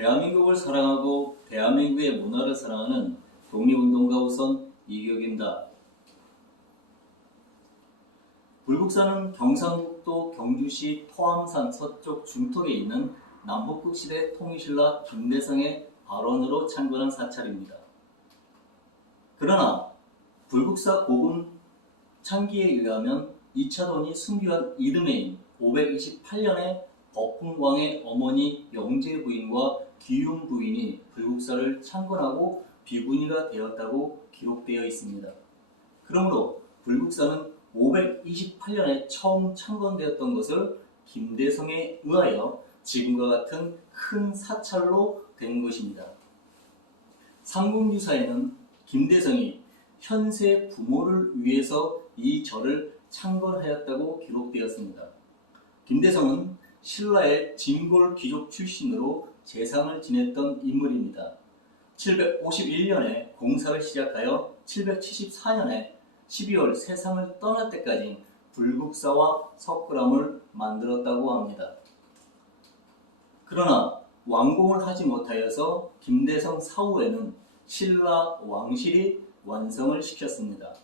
대한민국을 사랑하고 대한민국의 문화를 사랑하는 독립운동가 우선 이격입니다. 불국사는 경상북도 경주시 토암산 서쪽 중턱에 있는 남북국 시대 통일신라 김대성의 발원으로 창건한 사찰입니다. 그러나 불국사 고금 창기에 의하면 2차돈이 순교한 이듬해인 528년에 법흥왕의 어머니 영제 부인과 기욤 부인이 불국사를 창건하고 비구니가 되었다고 기록되어 있습니다. 그러므로 불국사는 528년에 처음 창건되었던 것을 김대성에 의하여 지금과 같은 큰 사찰로 된 것입니다. 삼국유사에는 김대성이 현세 부모를 위해서 이 절을 창건하였다고 기록되었습니다. 김대성은 신라의 진골 귀족 출신으로 재상을 지냈던 인물입니다. 751년에 공사를 시작하여 774년에 12월 세상을 떠날 때까지 불국사와 석굴암을 만들었다고 합니다. 그러나 완공을 하지 못하여서 김대성 사후에는 신라 왕실이 완성을 시켰습니다.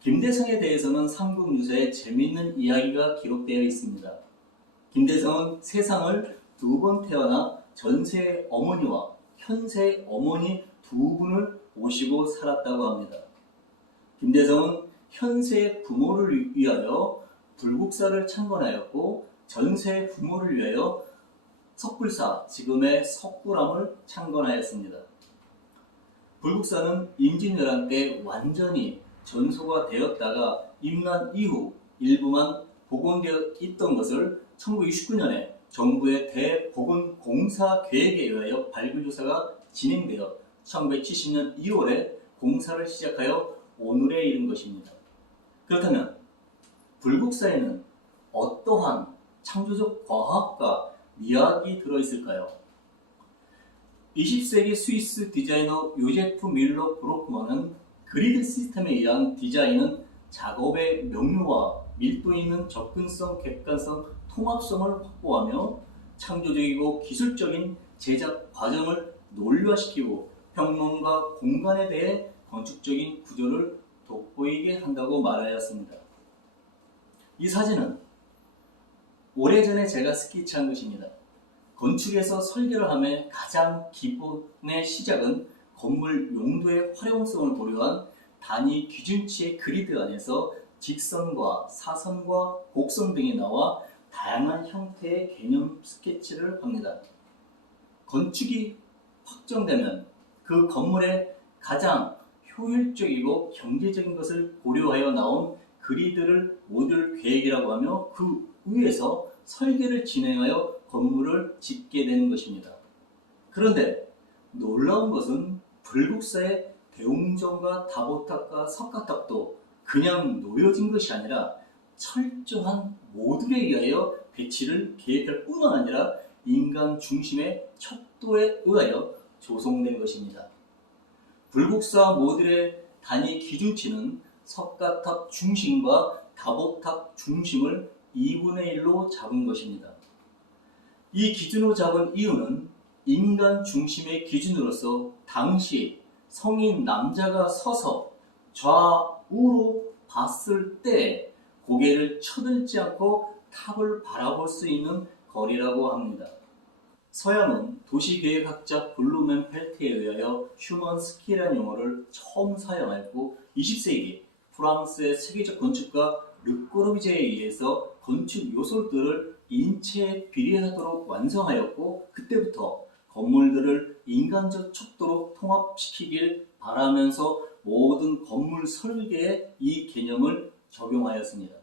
김대성에 대해서는 삼국유사에 재미있는 이야기가 기록되어 있습니다. 김대성은 세상을 2번 태어나 전세의 어머니와 현세의 어머니 2분을 모시고 살았다고 합니다. 김대성은 현세의 부모를 위하여 불국사를 창건하였고 전세의 부모를 위하여 석굴사, 지금의 석굴암을 창건하였습니다. 불국사는 임진왜란 때 완전히 전소가 되었다가 임난 이후 일부만 복원되어 있던 것을 1969년에 정부의 대복원 공사 계획에 의하여 발굴조사가 진행되어 1970년 2월에 공사를 시작하여 오늘에 이른 것입니다. 그렇다면 불국사에는 어떠한 창조적 과학과 미학이 들어있을까요? 20세기 스위스 디자이너 요제프 밀러 브로크만은 그리드 시스템에 의한 디자인은 작업의 명료와 밀도 있는 접근성, 객관성, 통합성을 확보하며 창조적이고 기술적인 제작 과정을 논리화시키고 평론과 공간에 대해 건축적인 구조를 돋보이게 한다고 말하였습니다. 이 사진은 오래전에 제가 스케치한 것입니다. 건축에서 설계를 하며 가장 기본의 시작은 건물 용도의 활용성을 고려한 단위 기준치의 그리드 안에서 직선과 사선과 곡선 등이 나와 다양한 형태의 개념 스케치를 합니다. 건축이 확정되면 그 건물의 가장 효율적이고 경제적인 것을 고려하여 나온 그리드를 모듈 계획이라고 하며 그 위에서 설계를 진행하여 건물을 짓게 되는 것입니다. 그런데 놀라운 것은 불국사의 대웅전과 다보탑과 석가탑도 그냥 놓여진 것이 아니라 철저한 모듈에 의하여 배치를 계획할 뿐만 아니라 인간 중심의 척도에 의하여 조성된 것입니다. 불국사 모듈의 단위 기준치는 석가탑 중심과 다보탑 중심을 2분의 1로 잡은 것입니다. 이 기준으로 잡은 이유는 인간 중심의 기준으로서 당시 성인 남자가 서서 좌우로 봤을 때 고개를 쳐들지 않고 탑을 바라볼 수 있는 거리라고 합니다. 서양은 도시계획학자 블루멘펠트에 의하여 휴먼 스킬이라는 용어를 처음 사용하였고 20세기 프랑스의 세계적 건축가 르꼬르비제에 의해서 건축 요소들을 인체에 비례하도록 완성하였고 그때부터 건물들을 인간적 척도로 통합시키길 바라면서 모든 건물 설계에 이 개념을 적용하였습니다.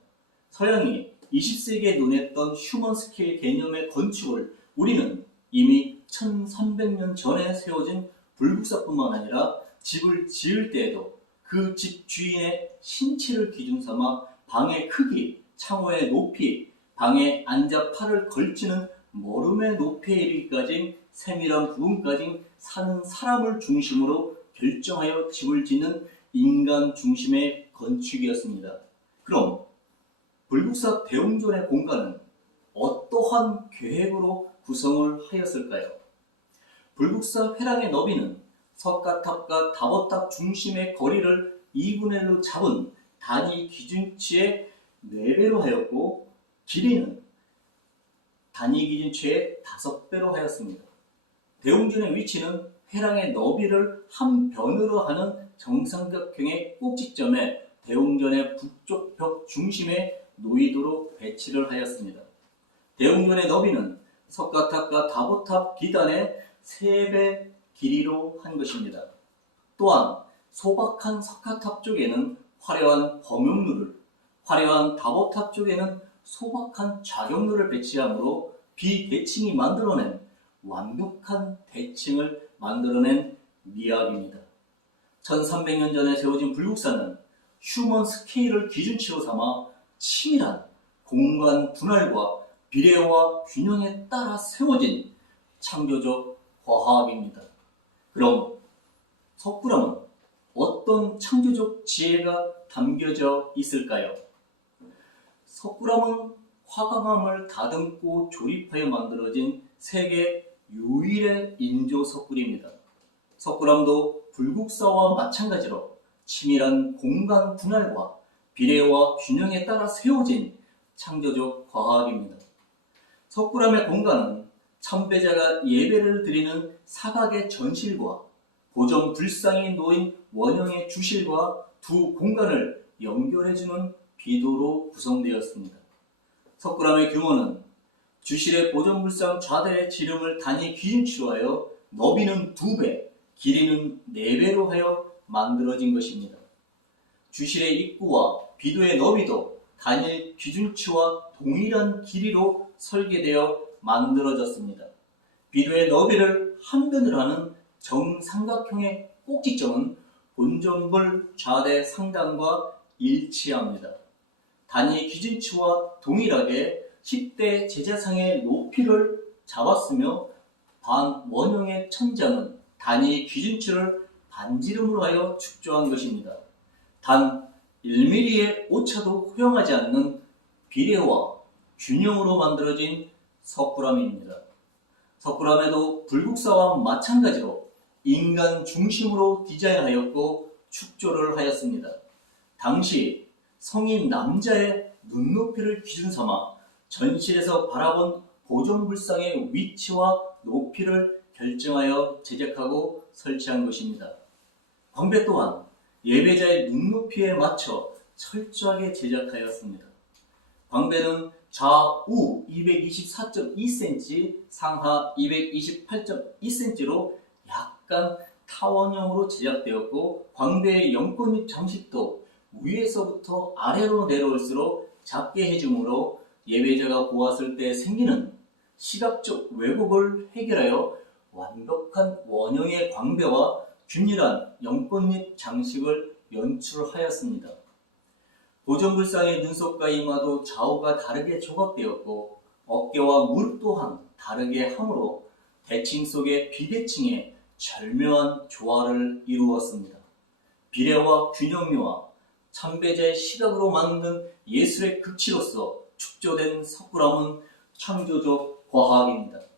서양이 20세기에 논했던 휴먼 스케일 개념의 건축을 우리는 이미 1300년 전에 세워진 불국사뿐만 아니라 집을 지을 때에도 그 집 주인의 신체를 기준 삼아 방의 크기, 창호의 높이, 방에 앉아 팔을 걸치는 머름의 높이에 이르기까지 세밀한 부분까지 사는 사람을 중심으로 결정하여 집을 짓는 인간 중심의 건축이었습니다. 그럼 불국사 대웅전의 공간은 어떠한 계획으로 구성을 하였을까요? 불국사 회랑의 너비는 석가탑과 다보탑 중심의 거리를 2분의 1로 잡은 단위 기준치의 4배로 하였고 길이는 단위 기준치의 5배로 하였습니다. 대웅전의 위치는 회랑의 너비를 한 변으로 하는 정삼각형의 꼭지점에 대웅전의 북쪽 벽 중심에 놓이도록 배치를 하였습니다. 대웅전의 너비는 석가탑과 다보탑 기단의 3배 길이로 한 것입니다. 또한 소박한 석가탑 쪽에는 화려한 범용루를, 화려한 다보탑 쪽에는 소박한 좌경루를 배치하므로 비대칭이 만들어낸 완벽한 대칭을 만들어낸 미학입니다. 1300년 전에 세워진 불국사는 휴먼 스케일을 기준치로 삼아 치밀한 공간 분할과 비례와 균형에 따라 세워진 창조적 과학입니다. 그럼 석굴암은 어떤 창조적 지혜가 담겨져 있을까요? 석굴암은 화강암을 다듬고 조립하여 만들어진 세계 유일의 인조 석굴입니다. 석굴암도 불국사와 마찬가지로 치밀한 공간 분할과 비례와 균형에 따라 세워진 창조적 과학입니다. 석굴암의 공간은 참배자가 예배를 드리는 사각의 전실과 고정 불상이 놓인 원형의 주실과 두 공간을 연결해주는 비도로 구성되었습니다. 석굴암의 규모는 주실의 고정불상 좌대의 지름을 단위 기준치로 하여 너비는 2배, 길이는 4배로 하여 만들어진 것입니다. 주실의 입구와 비도의 너비도 단일 기준치와 동일한 길이로 설계되어 만들어졌습니다. 비도의 너비를 한 변을 하는 정삼각형의 꼭지점은 본전불 좌대 상단과 일치합니다. 단위 기준치와 동일하게 10대 제자상의 높이를 잡았으며 반원형의 천장은 단위 기준치를 반지름으로 하여 축조한 것입니다. 단 1mm의 오차도 허용하지 않는 비례와 균형으로 만들어진 석굴암입니다. 석굴암에도 불국사와 마찬가지로 인간 중심으로 디자인하였고 축조를 하였습니다. 당시 성인 남자의 눈높이를 기준 삼아 전실에서 바라본 고정불상의 위치와 높이를 결정하여 제작하고 설치한 것입니다. 광배 또한 예배자의 눈높이에 맞춰 철저하게 제작하였습니다. 광배는 좌우 224.2cm, 상하 228.2cm로 약간 타원형으로 제작되었고 광배의 연꽃잎 장식도 위에서부터 아래로 내려올수록 작게 해주므로 예배자가 보았을 때 생기는 시각적 왜곡을 해결하여 완벽한 원형의 광배와 균일한 연꽃잎 장식을 연출하였습니다. 고정불상의 눈썹과 이마도 좌우가 다르게 조각되었고 어깨와 무릎 또한 다르게 하므로 대칭 속의 비대칭의 절묘한 조화를 이루었습니다. 비례와 균형미와 참배자의 시각으로 만든 예술의 극치로서 축조된 석굴암은 창조적 과학입니다.